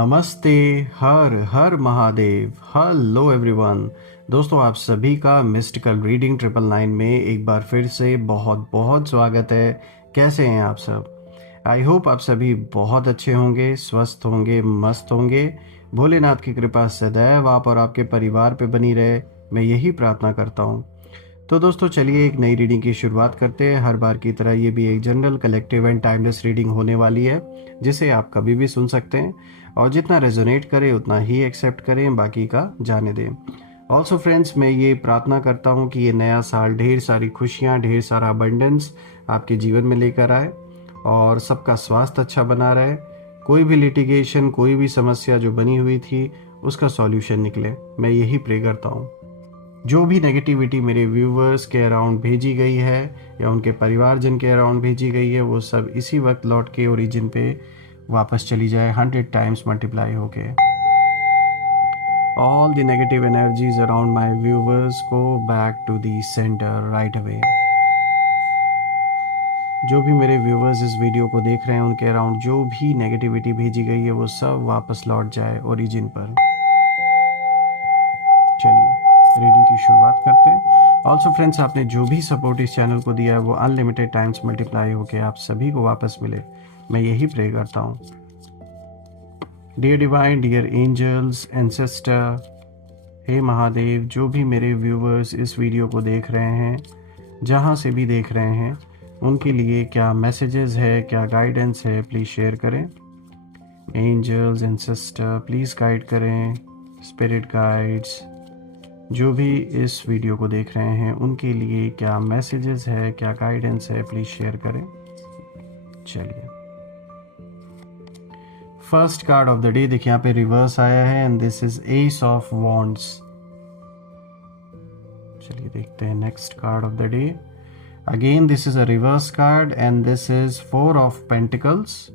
नमस्ते। हर हर महादेव। Hello everyone. दोस्तों, आप सभी का मिस्टिकल रीडिंग 999 में एक बार फिर से बहुत बहुत स्वागत है। कैसे हैं आप सब? आई होप आप सभी बहुत अच्छे होंगे, स्वस्थ होंगे, मस्त होंगे। भोलेनाथ की कृपा सदैव आप और आपके परिवार पे बनी रहे, मैं यही प्रार्थना करता हूँ। तो दोस्तों, चलिए एक नई रीडिंग की शुरुआत करते हैं। हर बार की तरह ये भी एक general, collective and timeless reading होने वाली है, जिसे आप कभी भी सुन सकते हैं और जितना रेजोनेट करे उतना ही एक्सेप्ट करें, बाकी का जाने दें। ऑल्सो फ्रेंड्स, मैं ये प्रार्थना करता हूँ कि ये नया साल ढेर सारी खुशियाँ, ढेर सारा अबंडेंस आपके जीवन में लेकर आए और सबका स्वास्थ्य अच्छा बना रहे। कोई भी लिटिगेशन, कोई भी समस्या जो बनी हुई थी, उसका सॉल्यूशन निकले, मैं यही प्रे करता हूँ। जो भी नेगेटिविटी मेरे व्यूवर्स के अराउंड भेजी गई है या उनके परिवारजन के अराउंड भेजी गई है, वो सब इसी वक्त लौट के ओरिजिन पे वापस चली जाए, 100 टाइम्स मल्टीप्लाई होके। All the negative energies around my viewers को back to the centre right away. जो भी मेरे व्यूवर्स इस वीडियो को देख रहे हैं, उनके अराउंड जो भी नेगेटिविटी भेजी गई है, वो सब वापस लौट जाए ओरिजिन पर। चलिए रीडिंग की शुरुआत करते हैं। ऑल्सो फ्रेंड्स, आपने जो भी सपोर्ट इस चैनल को दिया है, वो अनलिमिटेड टाइम्स मल्टीप्लाई होके आप सभी को वापस मिले, मैं यही प्रे करता हूँ। Dear divine, dear angels, ancestor, हे महादेव, जो भी मेरे व्यूवर्स इस वीडियो को देख रहे हैं, जहाँ से भी देख रहे हैं, उनके लिए क्या मैसेजेस है, क्या गाइडेंस है, प्लीज़ शेयर करें। एंजल्स, एंसेस्टर, प्लीज़ गाइड करें। स्पिरिट गाइड्स, जो भी इस वीडियो को देख रहे हैं, उनके लिए क्या मैसेजेस है, क्या गाइडेंस है, प्लीज़ शेयर करें। चलिए, first card of the day देखिए, यहाँ पे रिवर्स आया है and this is S of wands. चलिए देखते हैं next card of the day. Again this is a reverse card and this is 4 of pentacles.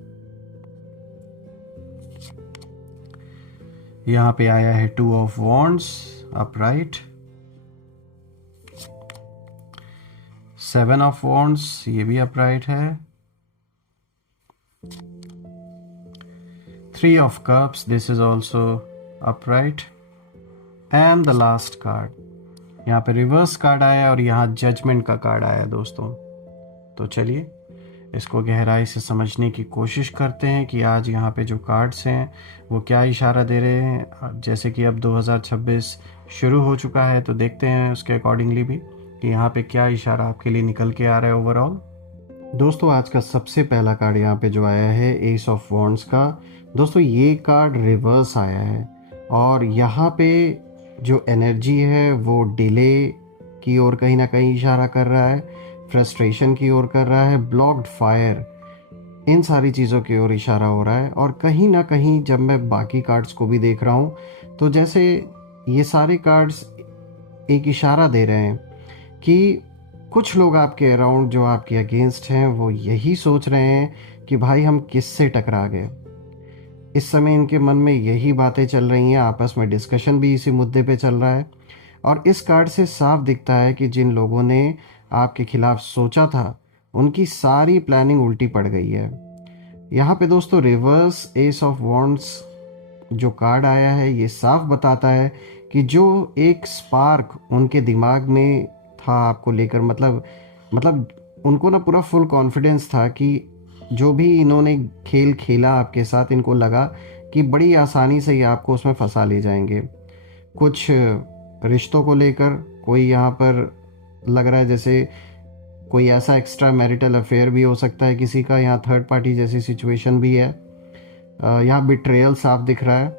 यहाँ पे आया है 2 of wands upright, 7 of wands, ये भी अपराइट है, 3 of cups, this is also upright, and the last card, यहाँ पे reverse card आया और यहाँ जजमेंट का कार्ड आया दोस्तों। तो चलिए इसको गहराई से समझने की कोशिश करते हैं कि आज यहाँ पे जो कार्ड्स हैं वो क्या इशारा दे रहे हैं। जैसे कि अब 2026 शुरू हो चुका है, तो देखते हैं उसके अकॉर्डिंगली भी कि यहाँ पे क्या इशारा आपके लिए निकल के आ रहा है ओवरऑल। दोस्तों, आज का सबसे पहला कार्ड यहाँ पे जो आया है एस ऑफ वॉन्ड्स का। दोस्तों, ये कार्ड रिवर्स आया है और यहाँ पे जो एनर्जी है वो डिले की ओर कहीं ना कहीं इशारा कर रहा है, फ्रस्ट्रेशन की ओर कर रहा है, ब्लॉक्ड फायर, इन सारी चीज़ों की ओर इशारा हो रहा है। और कहीं ना कहीं जब मैं बाकी कार्ड्स को भी देख रहा हूँ, तो जैसे ये सारे कार्ड्स एक इशारा दे रहे हैं कि कुछ लोग आपके अराउंड जो आपके अगेंस्ट हैं, वो यही सोच रहे हैं कि भाई हम किससे टकरा गए। इस समय इनके मन में यही बातें चल रही हैं, आपस में डिस्कशन भी इसी मुद्दे पे चल रहा है। और इस कार्ड से साफ दिखता है कि जिन लोगों ने आपके खिलाफ सोचा था, उनकी सारी प्लानिंग उल्टी पड़ गई है। यहाँ पे दोस्तों रिवर्स एस ऑफ वॉन्ड्स जो कार्ड आया है, ये साफ बताता है कि जो एक स्पार्क उनके दिमाग में था आपको लेकर, मतलब उनको ना पूरा फुल कॉन्फिडेंस था कि जो भी इन्होंने खेल खेला आपके साथ, इनको लगा कि बड़ी आसानी से ही आपको उसमें फंसा ले जाएंगे। कुछ रिश्तों को लेकर कोई यहाँ पर लग रहा है जैसे कोई ऐसा एक्स्ट्रा मैरिटल अफेयर भी हो सकता है किसी का, यहाँ थर्ड पार्टी जैसी सिचुएशन भी है, यहाँ बिट्रेयल साफ दिख रहा है।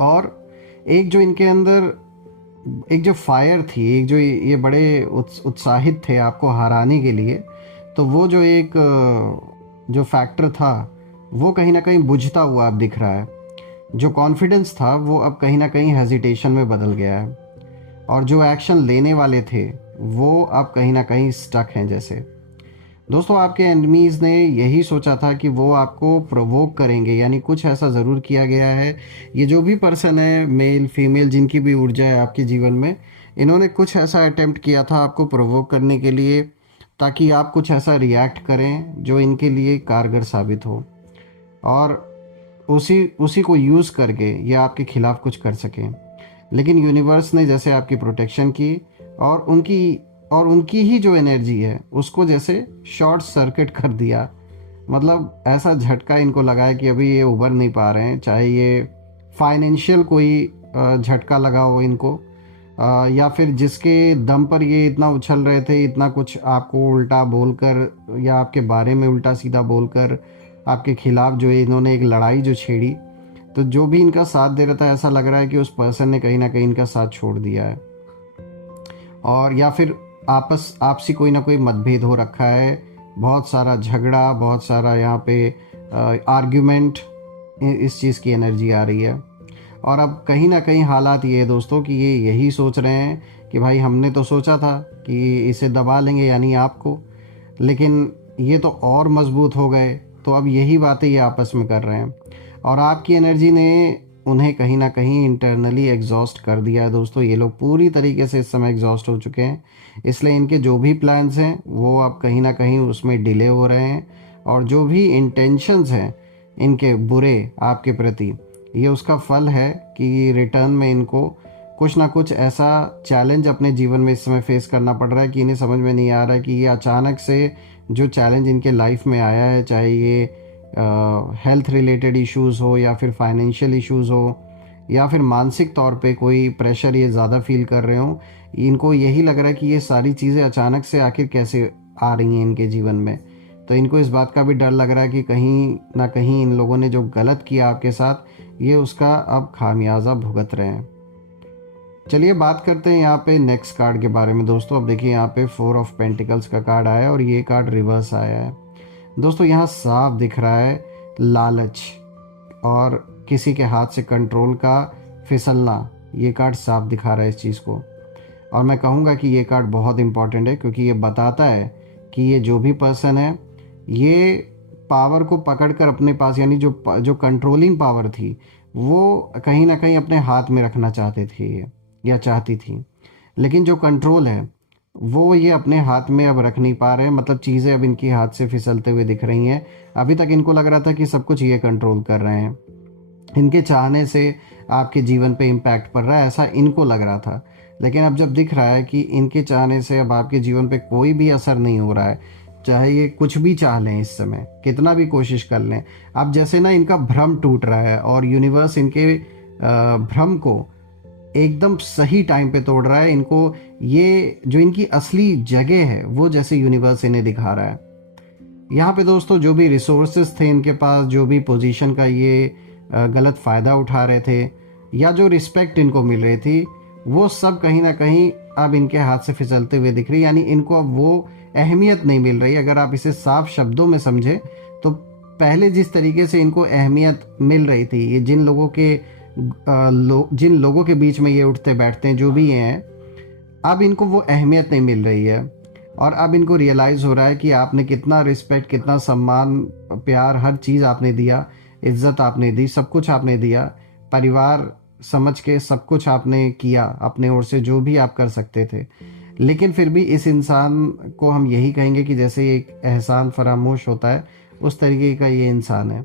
और एक जो इनके अंदर एक जो फायर थी, एक जो ये बड़े उत्साहित थे आपको हराने के लिए, तो वो जो एक जो फैक्टर था वो कहीं ना कहीं बुझता हुआ अब दिख रहा है। जो कॉन्फिडेंस था वो अब कहीं ना कहीं हेजिटेशन में बदल गया है, और जो एक्शन लेने वाले थे वो अब कहीं ना कहीं स्टक हैं। जैसे दोस्तों, आपके एनिमीज़ ने यही सोचा था कि वो आपको प्रोवोक करेंगे, यानी कुछ ऐसा ज़रूर किया गया है। ये जो भी पर्सन है, मेल फीमेल, जिनकी भी ऊर्जा है आपके जीवन में, इन्होंने कुछ ऐसा अटेम्प्ट किया था आपको प्रोवोक करने के लिए, ताकि आप कुछ ऐसा रिएक्ट करें जो इनके लिए कारगर साबित हो। और उसी उसी को यूज़ करके ये आपके खिलाफ कुछ कर सकें। लेकिन यूनिवर्स ने जैसे आपकी प्रोटेक्शन की और उनकी ही जो एनर्जी है उसको जैसे शॉर्ट सर्किट कर दिया। मतलब ऐसा झटका इनको लगा है कि अभी ये उबर नहीं पा रहे हैं, चाहे ये फाइनेंशियल कोई झटका लगा हो इनको, या फिर जिसके दम पर ये इतना उछल रहे थे, इतना कुछ आपको उल्टा बोलकर या आपके बारे में उल्टा सीधा बोलकर आपके खिलाफ जो है इन्होंने एक लड़ाई जो छेड़ी, तो जो भी इनका साथ दे रहा था ऐसा लग रहा है कि उस पर्सन ने कहीं ना कहीं इनका साथ छोड़ दिया है, और या फिर आपसी कोई ना कोई मतभेद हो रखा है, बहुत सारा झगड़ा, बहुत सारा यहाँ पे आर्ग्यूमेंट, इस चीज़ की एनर्जी आ रही है। और अब कहीं ना कहीं हालात ये है दोस्तों कि ये यही सोच रहे हैं कि भाई हमने तो सोचा था कि इसे दबा लेंगे यानी आपको, लेकिन ये तो और मजबूत हो गए, तो अब यही बातें ये आपस में कर रहे हैं। और आपकी एनर्जी ने उन्हें कहीं ना कहीं इंटरनली एग्जॉस्ट कर दिया है दोस्तों। ये लोग पूरी तरीके से इस समय एग्जॉस्ट हो चुके हैं, इसलिए इनके जो भी प्लान्स हैं वो अब कहीं ना कहीं उसमें डिले हो रहे हैं, और जो भी इंटेंशंस हैं इनके बुरे आपके प्रति, ये उसका फल है कि रिटर्न में इनको कुछ ना कुछ ऐसा चैलेंज अपने जीवन में इस समय फेस करना पड़ रहा है कि इन्हें समझ में नहीं आ रहा है कि ये अचानक से जो चैलेंज इनके लाइफ में आया है, चाहे ये हेल्थ रिलेटेड इश्यूज़ हो या फिर फाइनेंशियल इश्यूज़ हो या फिर मानसिक तौर पे कोई प्रेशर ये ज़्यादा फील कर रहे हो, इनको यही लग रहा है कि ये सारी चीज़ें अचानक से आखिर कैसे आ रही हैं इनके जीवन में। तो इनको इस बात का भी डर लग रहा है कि कहीं ना कहीं इन लोगों ने जो गलत किया आपके साथ, ये उसका अब खामियाजा भुगत रहे हैं। चलिए बात करते हैं यहाँ पे नेक्स्ट कार्ड के बारे में दोस्तों। अब देखिए यहाँ पे 4 ऑफ पेंटिकल्स का कार्ड आया है और ये कार्ड रिवर्स आया है दोस्तों। यहाँ साफ दिख रहा है लालच और किसी के हाथ से कंट्रोल का फिसलना, ये कार्ड साफ दिखा रहा है इस चीज़ को। और मैं कहूँगा कि ये कार्ड बहुत इंपॉर्टेंट है, क्योंकि ये बताता है कि ये जो भी पर्सन है ये पावर को पकड़कर अपने पास, यानी जो कंट्रोलिंग पावर थी वो कहीं ना कहीं अपने हाथ में रखना चाहते थे या चाहती थी, लेकिन जो कंट्रोल है वो ये अपने हाथ में अब रख नहीं पा रहे हैं। मतलब चीज़ें अब इनकी हाथ से फिसलते हुए दिख रही हैं। अभी तक इनको लग रहा था कि सब कुछ ये कंट्रोल कर रहे हैं, इनके चाहने से आपके जीवन पे इम्पैक्ट पड़ रहा है, ऐसा इनको लग रहा था। लेकिन अब जब दिख रहा है कि इनके चाहने से अब आपके जीवन पे कोई भी असर नहीं हो रहा है, चाहे ये कुछ भी चाह लें इस समय, कितना भी कोशिश कर लें, अब जैसे ना इनका भ्रम टूट रहा है और यूनिवर्स इनके भ्रम को एकदम सही टाइम पे तोड़ रहा है। इनको ये जो इनकी असली जगह है वो जैसे यूनिवर्स इन्हें दिखा रहा है। यहाँ पे दोस्तों जो भी रिसोर्सेज थे इनके पास, जो भी पोजीशन का ये गलत फ़ायदा उठा रहे थे या जो रिस्पेक्ट इनको मिल रही थी, वो सब कहीं ना कहीं अब इनके हाथ से फिसलते हुए दिख रही है। यानी इनको अब वो अहमियत नहीं मिल रही। अगर आप इसे साफ शब्दों में समझे तो पहले जिस तरीके से इनको अहमियत मिल रही थी, ये जिन लोगों के बीच में ये उठते बैठते हैं जो भी हैं, अब इनको वो अहमियत नहीं मिल रही है। और अब इनको रियलाइज़ हो रहा है कि आपने कितना रिस्पेक्ट, कितना सम्मान, प्यार, हर चीज़ आपने दिया, इज्जत आपने दी, सब कुछ आपने दिया, परिवार समझ के सब कुछ आपने किया अपने ओर से, जो भी आप कर सकते थे। लेकिन फिर भी इस इंसान को हम यही कहेंगे कि जैसे एक एहसान फरामोश होता है, उस तरीके का ये इंसान है।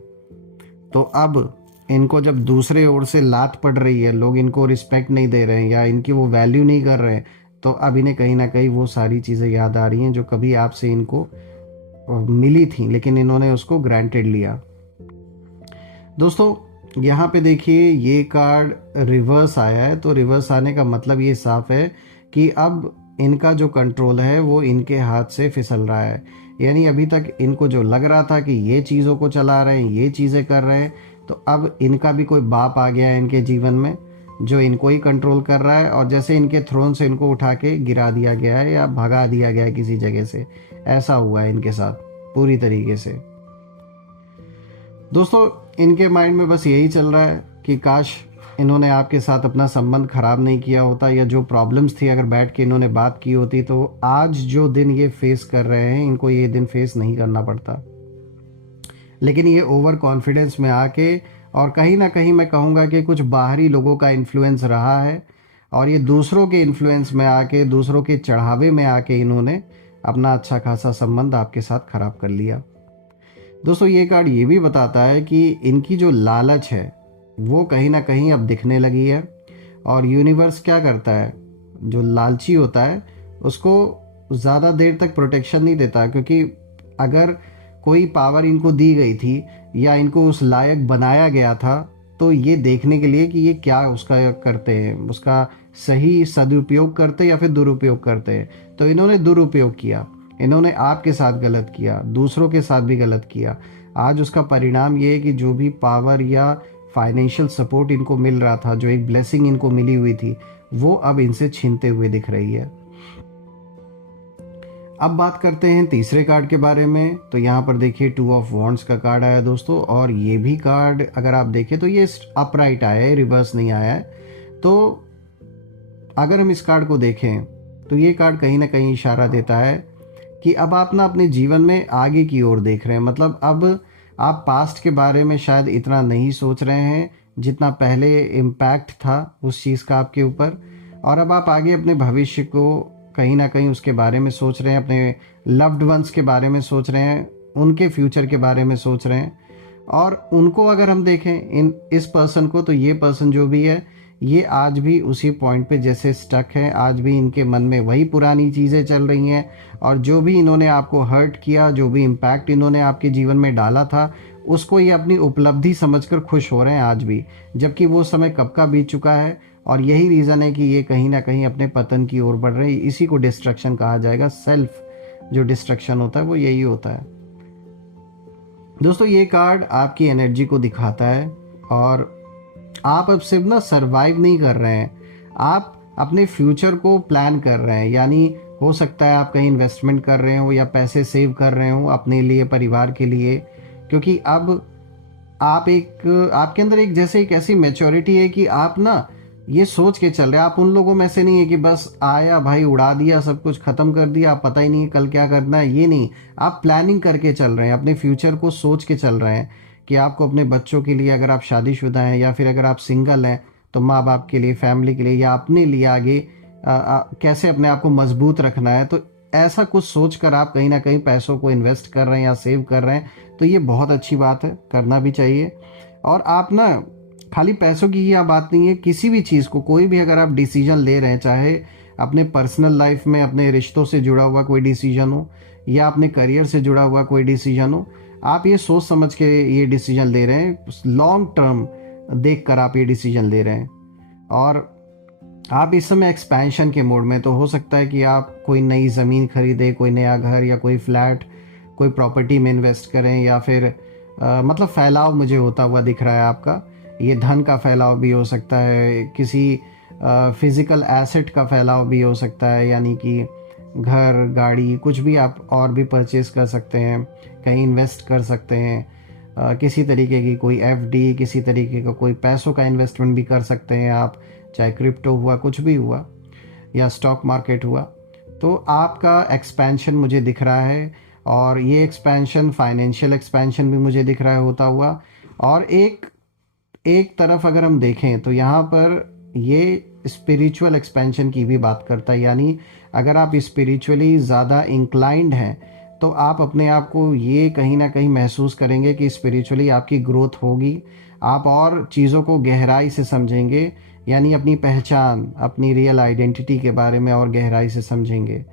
तो अब इनको जब दूसरे ओर से लात पड़ रही है, लोग इनको रिस्पेक्ट नहीं दे रहे हैं या इनकी वो वैल्यू नहीं कर रहे हैं, तो अब इन्हें कहीं ना कहीं वो सारी चीज़ें याद आ रही हैं जो कभी आपसे इनको मिली थी, लेकिन इन्होंने उसको ग्रांटेड लिया। दोस्तों यहाँ पे देखिए ये कार्ड रिवर्स आया है, तो रिवर्स आने का मतलब ये साफ है कि अब इनका जो कंट्रोल है वो इनके हाथ से फिसल रहा है। यानी अभी तक इनको जो लग रहा था कि ये चीज़ों को चला रहे हैं, ये चीज़ें कर रहे हैं, तो अब इनका भी कोई बाप आ गया है इनके जीवन में जो इनको ही कंट्रोल कर रहा है, और जैसे इनके थ्रोन से इनको उठा के गिरा दिया गया है या भगा दिया गया है किसी जगह से, ऐसा हुआ है इनके साथ पूरी तरीके से। दोस्तों इनके माइंड में बस यही चल रहा है कि काश इन्होंने आपके साथ अपना संबंध खराब नहीं किया होता, या जो प्रॉब्लम्स थी अगर बैठ के इन्होंने बात की होती, तो आज जो दिन ये फेस कर रहे हैं इनको ये दिन फेस नहीं करना पड़ता। लेकिन ये ओवर कॉन्फिडेंस में आके, और कहीं ना कहीं मैं कहूँगा कि कुछ बाहरी लोगों का इन्फ्लुएंस रहा है, और ये दूसरों के इन्फ्लुएंस में आके, दूसरों के चढ़ावे में आके इन्होंने अपना अच्छा खासा संबंध आपके साथ खराब कर लिया। दोस्तों ये कार्ड ये भी बताता है कि इनकी जो लालच है वो कहीं ना कहीं अब दिखने लगी है। और यूनिवर्स क्या करता है, जो लालची होता है उसको ज़्यादा देर तक प्रोटेक्शन नहीं देता, क्योंकि अगर कोई पावर इनको दी गई थी या इनको उस लायक बनाया गया था तो ये देखने के लिए कि ये क्या उसका करते हैं, उसका सही सदुपयोग करते या फिर दुरुपयोग करते हैं। तो इन्होंने दुरुपयोग किया, इन्होंने आपके साथ गलत किया, दूसरों के साथ भी गलत किया। आज उसका परिणाम ये है कि जो भी पावर या फाइनेंशियल सपोर्ट इनको मिल रहा था, जो एक ब्लेसिंग इनको मिली हुई थी, वो अब इनसे छीनते हुए दिख रही है। अब बात करते हैं तीसरे कार्ड के बारे में। तो यहाँ पर देखिए 2 ऑफ वॉन्ड्स का कार्ड आया दोस्तों, और ये भी कार्ड अगर आप देखें तो ये अपराइट आया है, रिवर्स नहीं आया है। तो अगर हम इस कार्ड को देखें तो ये कार्ड कहीं ना कहीं इशारा देता है कि अब आप ना अपने जीवन में आगे की ओर देख रहे हैं। मतलब अब आप पास्ट के बारे में शायद इतना नहीं सोच रहे हैं जितना पहले इम्पैक्ट था उस चीज़ का आपके ऊपर, और अब आप आगे अपने भविष्य को कहीं ना कहीं उसके बारे में सोच रहे हैं, अपने लव्ड वंस के बारे में सोच रहे हैं, उनके फ्यूचर के बारे में सोच रहे हैं। और उनको अगर हम देखें इस पर्सन को, तो ये पर्सन जो भी है ये आज भी उसी पॉइंट पे जैसे स्टक है। आज भी इनके मन में वही पुरानी चीज़ें चल रही हैं, और जो भी इन्होंने आपको हर्ट किया, जो भी इम्पैक्ट इन्होंने आपके जीवन में डाला था, उसको ये अपनी उपलब्धि समझकर खुश हो रहे हैं आज भी, जबकि वो समय कब का बीत चुका है। और यही रीज़न है कि ये कहीं ना कहीं अपने पतन की ओर बढ़ रहे हैं। इसी को डिस्ट्रक्शन कहा जाएगा। सेल्फ जो डिस्ट्रक्शन होता है वो यही होता है दोस्तों। ये कार्ड आपकी एनर्जी को दिखाता है, और आप अब सिर्फ ना सरवाइव नहीं कर रहे हैं, आप अपने फ्यूचर को प्लान कर रहे हैं। यानी हो सकता है आप कहीं इन्वेस्टमेंट कर रहे हो या पैसे सेव कर रहे हो अपने लिए, परिवार के लिए, क्योंकि अब आपके अंदर एक जैसे एक ऐसी मैच्योरिटी है कि आप ना ये सोच के चल रहे हैं। आप उन लोगों में से नहीं है कि बस आया भाई उड़ा दिया, सब कुछ खत्म कर दिया, आप पता ही नहीं कल क्या करना है, ये नहीं। आप प्लानिंग करके चल रहे हैं, अपने फ्यूचर को सोच के चल रहे हैं कि आपको अपने बच्चों के लिए, अगर आप शादीशुदा हैं या फिर अगर आप सिंगल हैं, तो माँ बाप के लिए, फैमिली के लिए, या अपने लिए आगे कैसे अपने आप को मजबूत रखना है। तो ऐसा कुछ सोच कर आप कहीं ना कहीं पैसों को इन्वेस्ट कर रहे हैं या सेव कर रहे हैं, तो ये बहुत अच्छी बात है, करना भी चाहिए। और आप ना खाली पैसों की यहाँ बात नहीं है, किसी भी चीज़ को, कोई भी अगर आप डिसीजन ले रहे हैं, चाहे अपने पर्सनल लाइफ में अपने रिश्तों से जुड़ा हुआ कोई डिसीजन हो या अपने करियर से जुड़ा हुआ कोई डिसीजन हो, आप ये सोच समझ के ये डिसीजन ले रहे हैं, लॉन्ग टर्म देख कर आप ये डिसीजन ले रहे हैं। और आप इस समय एक्सपेंशन के मोड में, तो हो सकता है कि आप कोई नई ज़मीन खरीदें, कोई नया घर या कोई फ्लैट, कोई प्रॉपर्टी में इन्वेस्ट करें, या फिर मतलब फैलाव मुझे होता हुआ दिख रहा है आपका। ये धन का फैलाव भी हो सकता है, किसी फिज़िकल एसेट का फैलाव भी हो सकता है, यानी कि घर, गाड़ी, कुछ भी आप और भी परचेज़ कर सकते हैं, कहीं इन्वेस्ट कर सकते हैं। किसी तरीके की कोई एफडी, किसी तरीके का कोई पैसों का इन्वेस्टमेंट भी कर सकते हैं आप, चाहे क्रिप्टो हुआ, कुछ भी हुआ, या स्टॉक मार्केट हुआ। तो आपका एक्सपेंशन मुझे दिख रहा है, और ये एक्सपेंशन, फाइनेंशियल एक्सपेंशन भी मुझे दिख रहा है होता हुआ। और एक तरफ अगर हम देखें तो यहाँ पर ये स्पिरिचुअल एक्सपेंशन की भी बात करता है। यानी अगर आप स्पिरिचुअली ज़्यादा इंक्लाइंड हैं तो आप अपने आप को ये कहीं ना कहीं महसूस करेंगे कि स्पिरिचुअली आपकी ग्रोथ होगी, आप और चीज़ों को गहराई से समझेंगे, यानी अपनी पहचान, अपनी रियल आइडेंटिटी के बारे में और गहराई से समझेंगे।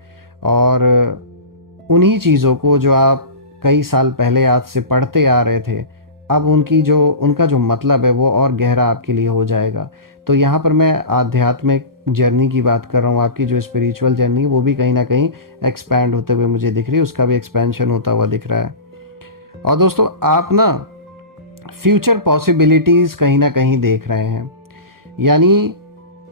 और उन्हीं चीज़ों को जो आप कई साल पहले आज से पढ़ते आ रहे थे, अब उनका जो मतलब है वो और गहरा आपके लिए हो जाएगा। तो यहाँ पर मैं आध्यात्मिक जर्नी की बात कर रहा हूँ, आपकी जो स्पिरिचुअल जर्नी वो भी कहीं ना कहीं एक्सपैंड होते हुए मुझे दिख रही है, उसका भी एक्सपेंशन होता हुआ दिख रहा है। और दोस्तों आप ना फ्यूचर पॉसिबिलिटीज़ कहीं ना कहीं देख रहे हैं, यानी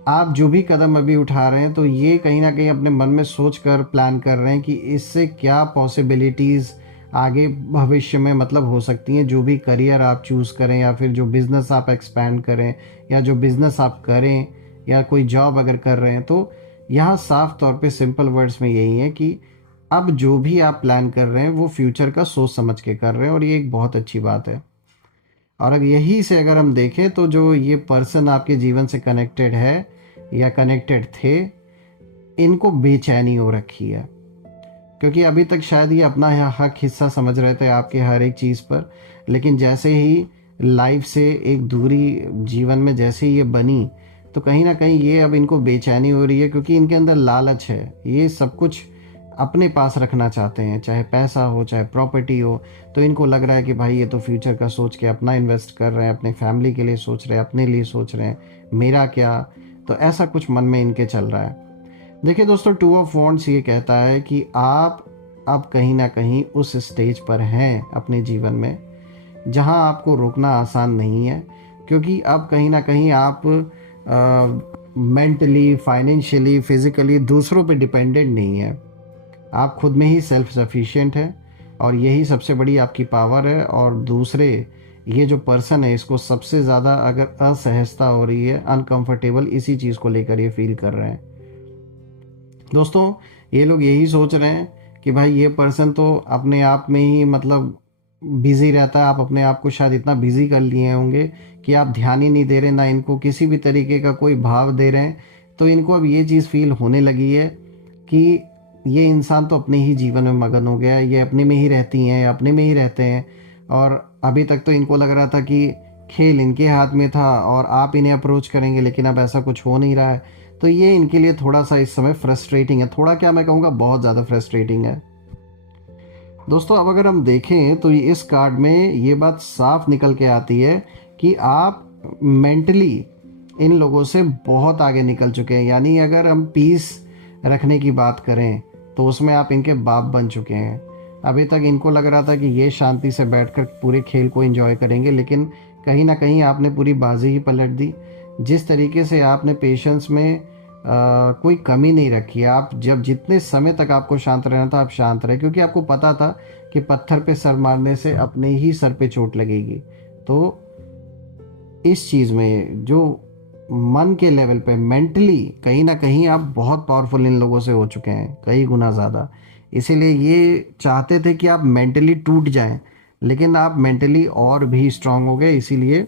आप जो भी कदम अभी उठा रहे हैं तो ये कहीं ना कहीं अपने मन में सोच कर प्लान कर रहे हैं कि इससे क्या पॉसिबिलिटीज़ आगे भविष्य में मतलब हो सकती हैं। जो भी करियर आप चूज़ करें, या फिर जो बिज़नेस आप एक्सपैंड करें, या जो बिज़नेस आप करें, या कोई जॉब अगर कर रहे हैं, तो यहाँ साफ तौर पे सिंपल वर्ड्स में यही है कि अब जो भी आप प्लान कर रहे हैं वो फ्यूचर का सोच समझ के कर रहे हैं, और ये एक बहुत अच्छी बात है। और अगर यही से अगर हम देखें तो जो ये पर्सन आपके जीवन से कनेक्टेड है या कनेक्टेड थे, इनको बेचैनी हो रखी है, क्योंकि अभी तक शायद ये अपना हक हिस्सा समझ रहे थे आपके हर एक चीज़ पर, लेकिन जैसे ही लाइफ से एक दूरी जीवन में जैसे ही ये बनी, तो कहीं ना कहीं ये अब इनको बेचैनी हो रही है, क्योंकि इनके अंदर लालच है। ये सब कुछ अपने पास रखना चाहते हैं, चाहे पैसा हो चाहे प्रॉपर्टी हो। तो इनको लग रहा है कि भाई ये तो फ्यूचर का सोच के अपना इन्वेस्ट कर रहे हैं, अपने फैमिली के लिए सोच रहे हैं, अपने लिए सोच रहे हैं, मेरा क्या। तो ऐसा कुछ मन में इनके चल रहा है। देखिए दोस्तों, 2 ऑफ वॉन्ड्स ये कहता है कि आप अब कहीं ना कहीं उस स्टेज पर हैं अपने जीवन में जहां आपको रोकना आसान नहीं है, क्योंकि अब कहीं ना कहीं आप मेंटली, फाइनेंशियली, फिजिकली दूसरों पे डिपेंडेंट नहीं है। आप खुद में ही सेल्फ सफिशिएंट है, और यही सबसे बड़ी आपकी पावर है। और दूसरे, ये जो पर्सन है, इसको सबसे ज़्यादा अगर असहजता हो रही है, अनकंफर्टेबल इसी चीज़ को लेकर ये फील कर रहे हैं। दोस्तों, ये लोग यही सोच रहे हैं कि भाई ये पर्सन तो अपने आप में ही मतलब बिजी रहता है। आप अपने आप को शायद इतना बिजी कर लिए होंगे कि आप ध्यान ही नहीं दे रहे, ना इनको किसी भी तरीके का कोई भाव दे रहे हैं। तो इनको अब ये चीज़ फील होने लगी है कि ये इंसान तो अपने ही जीवन में मगन हो गया है, ये अपने में ही रहती हैं, अपने में ही रहते हैं। और अभी तक तो इनको लग रहा था कि खेल इनके हाथ में था और आप इन्हें अप्रोच करेंगे, लेकिन अब ऐसा कुछ हो नहीं रहा है। तो ये इनके लिए थोड़ा सा इस समय फ्रस्ट्रेटिंग है। थोड़ा क्या, मैं कहूँगा बहुत ज़्यादा फ्रस्ट्रेटिंग है। दोस्तों, अब अगर हम देखें तो इस कार्ड में ये बात साफ निकल के आती है कि आप मेंटली इन लोगों से बहुत आगे निकल चुके हैं। यानी अगर हम पीस रखने की बात करें तो उसमें आप इनके बाप बन चुके हैं। अभी तक इनको लग रहा था कि ये शांति से बैठकर पूरे खेल को एंजॉय करेंगे, लेकिन कहीं ना कहीं आपने पूरी बाजी ही पलट दी। जिस तरीके से आपने पेशेंस में कोई कमी नहीं रखी है। आप जब जितने समय तक आपको शांत रहना था, आप शांत रहे, क्योंकि आपको पता था कि पत्थर पे सर मारने से अपने ही सर पे चोट लगेगी। तो इस चीज़ में जो मन के लेवल पे मेंटली कहीं ना कहीं आप बहुत पावरफुल इन लोगों से हो चुके हैं, कई गुना ज़्यादा। इसीलिए ये चाहते थे कि आप मेंटली टूट जाएं, लेकिन आप मेंटली और भी स्ट्रांग हो गए। इसीलिए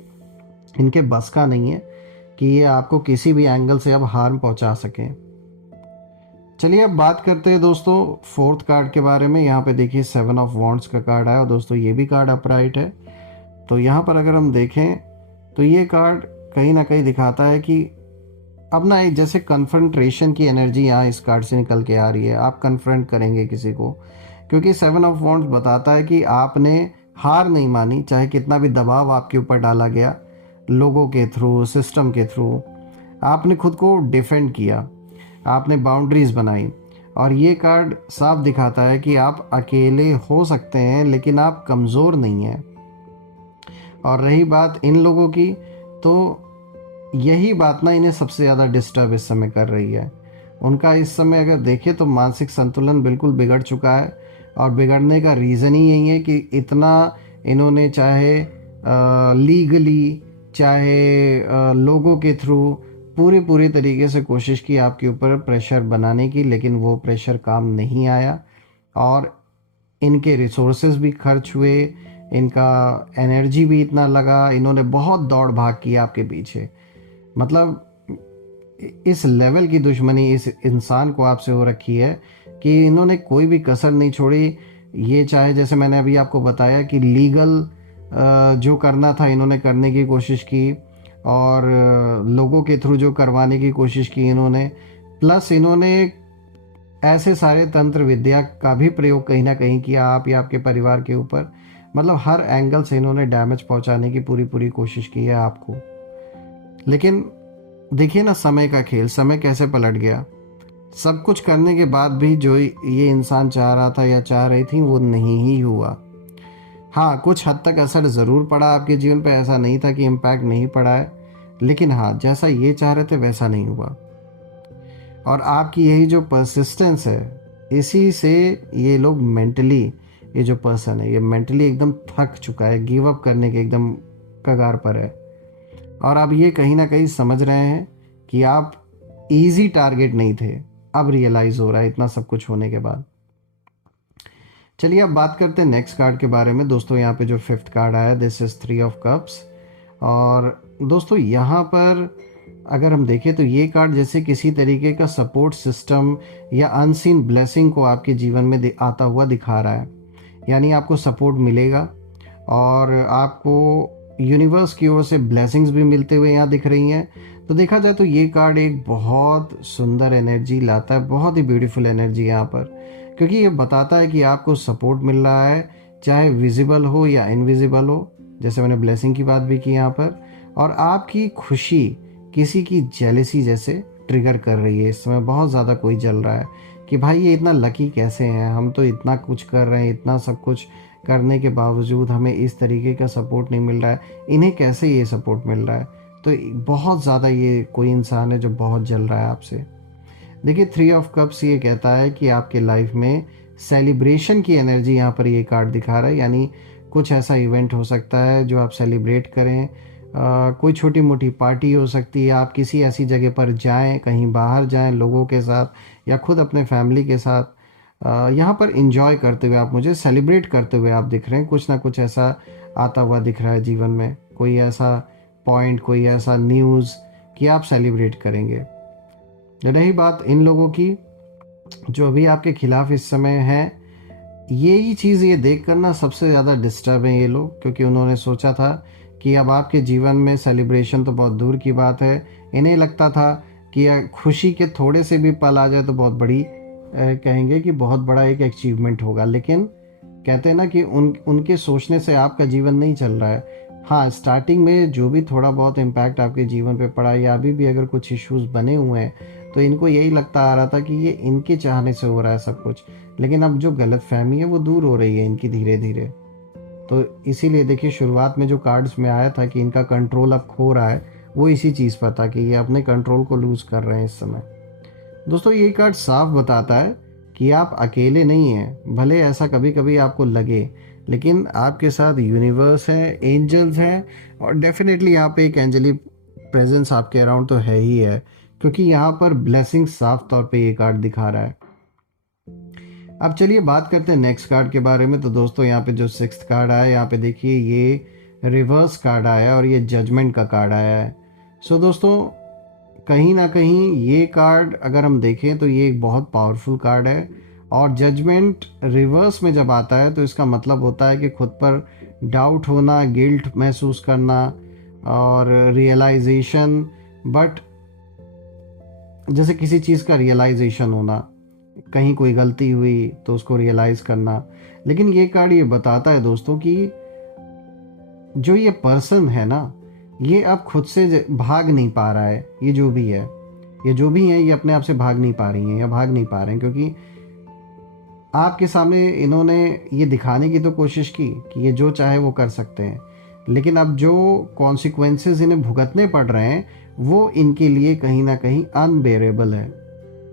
इनके बस का नहीं है कि ये आपको किसी भी एंगल से अब हार्म पहुंचा सकें। चलिए अब बात करते हैं दोस्तों 4th कार्ड के बारे में। यहाँ पे देखिए 7 ऑफ वॉन्ड्स का कार्ड आया, और दोस्तों ये भी कार्ड अपराइट है। तो यहाँ पर अगर हम देखें तो ये कार्ड कहीं ना कहीं दिखाता है कि अब ना एक जैसे कन्फ्रंट्रेशन की एनर्जी यहाँ इस कार्ड से निकल के आ रही है। आप कन्फ्रंट करेंगे किसी को, क्योंकि 7 ऑफ वॉन्ड्स बताता है कि आपने हार नहीं मानी, चाहे कितना भी दबाव आपके ऊपर डाला गया, लोगों के थ्रू, सिस्टम के थ्रू। आपने खुद को डिफेंड किया, आपने बाउंड्रीज बनाई। और ये कार्ड साफ दिखाता है कि आप अकेले हो सकते हैं, लेकिन आप कमज़ोर नहीं हैं। और रही बात इन लोगों की, तो यही बात ना इन्हें सबसे ज़्यादा डिस्टर्ब इस समय कर रही है। उनका इस समय अगर देखें तो मानसिक संतुलन बिल्कुल बिगड़ चुका है, और बिगड़ने का रीज़न ही यही है कि इतना इन्होंने चाहे लीगली, चाहे लोगों के थ्रू पूरी तरीके से कोशिश की आपके ऊपर प्रेशर बनाने की, लेकिन वो प्रेशर काम नहीं आया। और इनके रिसोर्सेज भी खर्च हुए, इनका एनर्जी भी इतना लगा, इन्होंने बहुत दौड़ भाग की आपके पीछे। मतलब इस लेवल की दुश्मनी इस इंसान को आपसे हो रखी है कि इन्होंने कोई भी कसर नहीं छोड़ी। ये चाहे जैसे मैंने अभी आपको बताया कि लीगल जो करना था इन्होंने करने की कोशिश की, और लोगों के थ्रू जो करवाने की कोशिश की इन्होंने, प्लस इन्होंने ऐसे सारे तंत्र विद्या का भी प्रयोग कहीं ना कहीं किया आप या आपके परिवार के ऊपर। मतलब हर एंगल से इन्होंने डैमेज पहुंचाने की पूरी कोशिश की है आपको। लेकिन देखिए ना, समय का खेल, समय कैसे पलट गया। सब कुछ करने के बाद भी जो ये इंसान चाह रहा था या चाह रही थी वो नहीं ही हुआ। हाँ, कुछ हद तक असर ज़रूर पड़ा आपके जीवन पे, ऐसा नहीं था कि इम्पैक्ट नहीं पड़ा है, लेकिन हाँ, जैसा ये चाह रहे थे वैसा नहीं हुआ। और आपकी यही जो परसिस्टेंस है, इसी से ये लोग मेंटली, ये जो पर्सन है ये मेंटली एकदम थक चुका है, गिव अप करने के एकदम कगार पर है। और अब ये कहीं ना कहीं समझ रहे हैं कि आप इजी टारगेट नहीं थे। अब रियलाइज़ हो रहा है इतना सब कुछ होने के बाद। चलिए अब बात करते हैं नेक्स्ट कार्ड के बारे में। दोस्तों यहाँ पे जो 5th कार्ड आया, दिस इज़ 3 ऑफ कप्स। और दोस्तों यहाँ पर अगर हम देखें तो ये कार्ड जैसे किसी तरीके का सपोर्ट सिस्टम या अनसीन ब्लेसिंग को आपके जीवन में आता हुआ दिखा रहा है। यानी आपको सपोर्ट मिलेगा और आपको यूनिवर्स की ओर से ब्लेसिंग्स भी मिलते हुए यहाँ दिख रही हैं। तो देखा जाए तो ये कार्ड एक बहुत सुंदर एनर्जी लाता है, बहुत ही ब्यूटीफुल एनर्जी यहाँ पर, क्योंकि ये बताता है कि आपको सपोर्ट मिल रहा है, चाहे विजिबल हो या इनविजिबल हो, जैसे मैंने ब्लेसिंग की बात भी की यहाँ पर। और आपकी खुशी किसी की जेलसी जैसे ट्रिगर कर रही है। इस समय बहुत ज़्यादा कोई जल रहा है कि भाई ये इतना लकी कैसे हैं, हम तो इतना कुछ कर रहे हैं, इतना सब कुछ करने के बावजूद हमें इस तरीके का सपोर्ट नहीं मिल रहा है, इन्हें कैसे ये सपोर्ट मिल रहा है। तो बहुत ज़्यादा ये कोई इंसान है जो बहुत जल रहा है आपसे। देखिए 3 ऑफ कप्स ये कहता है कि आपके लाइफ में सेलिब्रेशन की एनर्जी यहाँ पर ये कार्ड दिखा रहा है। यानी कुछ ऐसा इवेंट हो सकता है जो आप सेलिब्रेट करें, कोई छोटी मोटी पार्टी हो सकती है, आप किसी ऐसी जगह पर जाएं, कहीं बाहर जाएं लोगों के साथ या खुद अपने फैमिली के साथ, यहाँ पर इंजॉय करते हुए आप मुझे सेलिब्रेट करते हुए आप दिख रहे हैं। कुछ ना कुछ ऐसा आता हुआ दिख रहा है जीवन में, कोई ऐसा पॉइंट, कोई ऐसा न्यूज़ कि आप सेलिब्रेट करेंगे। रही बात इन लोगों की जो अभी आपके खिलाफ इस समय हैं, यही चीज़ ये देख कर ना सबसे ज़्यादा डिस्टर्ब हैं ये लोग, क्योंकि उन्होंने सोचा था कि अब आपके जीवन में सेलिब्रेशन तो बहुत दूर की बात है। इन्हें लगता था कि खुशी के थोड़े से भी पल आ जाए तो बहुत बड़ी कहेंगे कि बहुत बड़ा एक अचीवमेंट होगा। लेकिन कहते हैं ना कि उनके सोचने से आपका जीवन नहीं चल रहा है। हाँ, स्टार्टिंग में जो भी थोड़ा बहुत इम्पैक्ट आपके जीवन पे पड़ा या अभी भी अगर कुछ इश्यूज बने हुए हैं तो इनको यही लगता आ रहा था कि ये इनके चाहने से हो रहा है सब कुछ। लेकिन अब जो गलतफहमी है वो दूर हो रही है इनकी धीरे धीरे। तो इसीलिए देखिए शुरुआत में जो कार्ड्स में आया था कि इनका कंट्रोल अब खो रहा है, वो इसी चीज़ पर था कि ये अपने कंट्रोल को लूज़ कर रहे हैं इस समय। दोस्तों ये कार्ड साफ बताता है कि आप अकेले नहीं हैं, भले ऐसा कभी कभी आपको लगे, लेकिन आपके साथ यूनिवर्स है, एंजल्स हैं, और डेफिनेटली यहाँ पे एक एंजलिक प्रेजेंस आपके अराउंड तो है ही है, क्योंकि यहाँ पर ब्लेसिंग साफ तौर पे ये कार्ड दिखा रहा है। अब चलिए बात करते हैं नेक्स्ट कार्ड के बारे में। तो दोस्तों यहाँ पे जो 6th कार्ड आया, यहाँ पे देखिए ये रिवर्स कार्ड आया और ये जजमेंट का कार्ड आया है। सो दोस्तों कहीं ना कहीं ये कार्ड अगर हम देखें तो ये एक बहुत पावरफुल कार्ड है, और जजमेंट रिवर्स में जब आता है तो इसका मतलब होता है कि खुद पर डाउट होना, गिल्ट महसूस करना और रियलाइजेशन, बट जैसे किसी चीज़ का रियलाइजेशन होना, कहीं कोई गलती हुई तो उसको रियलाइज़ करना। लेकिन ये कार्ड ये बताता है दोस्तों कि जो ये पर्सन है ना, ये अब खुद से भाग नहीं पा रहा है। ये जो भी है, ये अपने आप से भाग नहीं पा रही हैं या भाग नहीं पा रहे हैं, क्योंकि आपके सामने इन्होंने ये दिखाने की तो कोशिश की कि ये जो चाहे वो कर सकते हैं, लेकिन अब जो कॉन्सिक्वेंसेस इन्हें भुगतने पड़ रहे हैं वो इनके लिए कहीं ना कहीं अनबेरेबल है।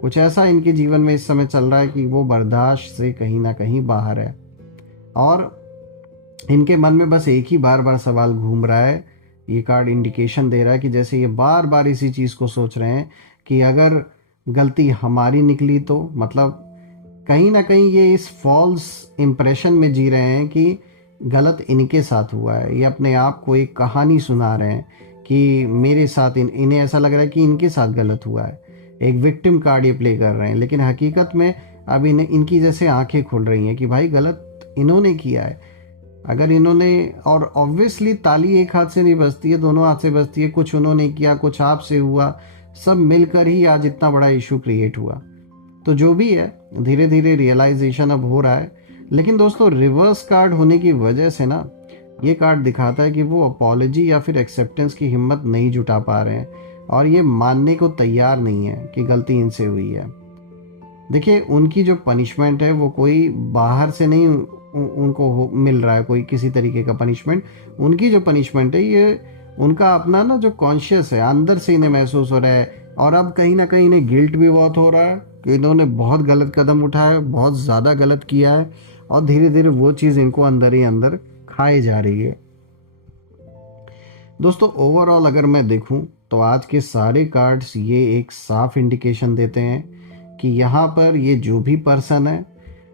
कुछ ऐसा इनके जीवन में इस समय चल रहा है कि वो बर्दाश्त से कहीं ना कहीं बाहर है, और इनके मन में बस एक ही बार बार सवाल घूम रहा है। ये कार्ड इंडिकेशन दे रहा है कि जैसे ये बार बार इसी चीज़ को सोच रहे हैं कि अगर गलती हमारी निकली तो, मतलब कहीं ना कहीं ये इस फॉल्स इम्प्रेशन में जी रहे हैं कि गलत इनके साथ हुआ है। ये अपने आप को एक कहानी सुना रहे हैं कि मेरे साथ इन्हें ऐसा लग रहा है कि इनके साथ गलत हुआ है। एक विक्टिम कार्ड ये प्ले कर रहे हैं, लेकिन हकीकत में अब इनकी जैसे आंखें खुल रही हैं कि भाई गलत इन्होंने किया है। अगर इन्होंने, और ऑब्वियसली ताली एक हाथ से नहीं बजती है, दोनों हाथ से बजती है। कुछ उन्होंने किया, कुछ आपसे हुआ, सब मिलकर ही आज इतना बड़ा इशू क्रिएट हुआ। तो जो भी है धीरे धीरे रियलाइजेशन अब हो रहा है। लेकिन दोस्तों रिवर्स कार्ड होने की वजह से ना ये कार्ड दिखाता है कि वो अपॉलॉजी या फिर एक्सेप्टेंस की हिम्मत नहीं जुटा पा रहे हैं, और ये मानने को तैयार नहीं है कि गलती इनसे हुई है। देखिए उनकी जो पनिशमेंट है वो कोई बाहर से नहीं उनको मिल रहा है, कोई किसी तरीके का पनिशमेंट। उनकी जो पनिशमेंट है ये उनका अपना ना जो कॉन्शियस है, अंदर से इन्हें महसूस हो रहा है, और अब कहीं ना कहीं इन्हें गिल्ट भी बहुत हो रहा है कि इन्होंने बहुत गलत कदम उठाया है, बहुत ज़्यादा गलत किया है, और धीरे धीरे वो चीज़ इनको अंदर ही अंदर खाए जा रही है। दोस्तों ओवरऑल अगर मैं देखूं तो आज के सारे कार्ड्स ये एक साफ इंडिकेशन देते हैं कि यहाँ पर ये जो भी पर्सन है,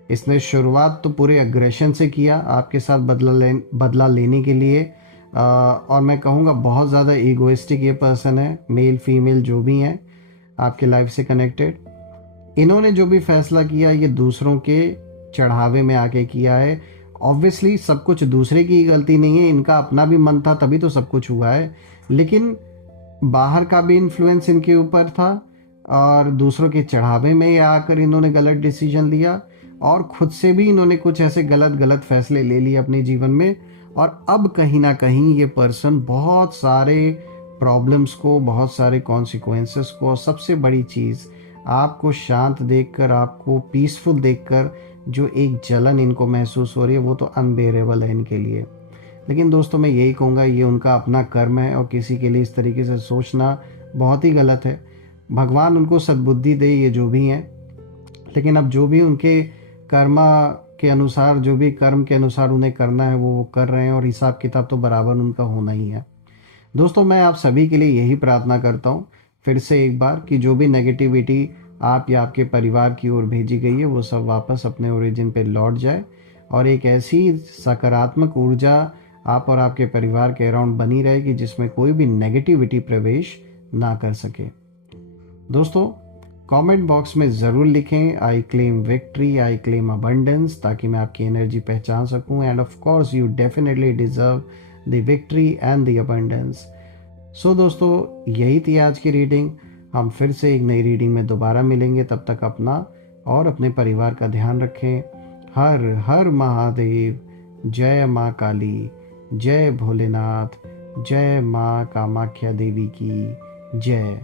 इसने शुरुआत तो पूरे अग्रेशन से किया आपके साथ बदला लेने के लिए, और मैं कहूँगा बहुत ज़्यादा ईगोइस्टिक ये पर्सन है, मेल फीमेल जो भी हैं आपके लाइफ से कनेक्टेड। इन्होंने जो भी फैसला किया ये दूसरों के चढ़ावे में आके किया है। ऑब्वियसली सब कुछ दूसरे की गलती नहीं है, इनका अपना भी मन था तभी तो सब कुछ हुआ है, लेकिन बाहर का भी इन्फ्लुएंस इनके ऊपर था और दूसरों के चढ़ावे में आकर इन्होंने गलत डिसीजन लिया और खुद से भी इन्होंने कुछ ऐसे गलत फैसले ले लिए अपने जीवन में। और अब कहीं ना कहीं ये पर्सन बहुत सारे प्रॉब्लम्स को, बहुत सारे कॉन्सिक्वेंसेस को, और सबसे बड़ी चीज़ आपको शांत देखकर, आपको पीसफुल देखकर जो एक जलन इनको महसूस हो रही है वो तो अनबेरेबल है इनके लिए। लेकिन दोस्तों मैं यही कहूँगा ये उनका अपना कर्म है और किसी के लिए इस तरीके से सोचना बहुत ही गलत है। भगवान उनको सद्बुद्धि दे, ये जो भी हैं, लेकिन अब जो भी उनके कर्मा के अनुसार, जो भी कर्म के अनुसार उन्हें करना है वो कर रहे हैं और हिसाब किताब तो बराबर उनका होना ही है। दोस्तों मैं आप सभी के लिए यही प्रार्थना करता हूँ फिर से एक बार कि जो भी नेगेटिविटी आप या आपके परिवार की ओर भेजी गई है वो सब वापस अपने ओरिजिन पे लौट जाए और एक ऐसी सकारात्मक ऊर्जा आप और आपके परिवार के अराउंड बनी रहेगी जिसमें कोई भी नेगेटिविटी प्रवेश ना कर सके। दोस्तों कमेंट बॉक्स में ज़रूर लिखें I claim victory, I claim abundance, ताकि मैं आपकी एनर्जी पहचान सकूं। And of course you definitely deserve the victory and the abundance. So दोस्तों यही थी आज की रीडिंग। हम फिर से एक नई रीडिंग में दोबारा मिलेंगे, तब तक अपना और अपने परिवार का ध्यान रखें। हर हर महादेव। जय माँ काली, जय भोलेनाथ, जय माँ कामाख्या देवी की जय।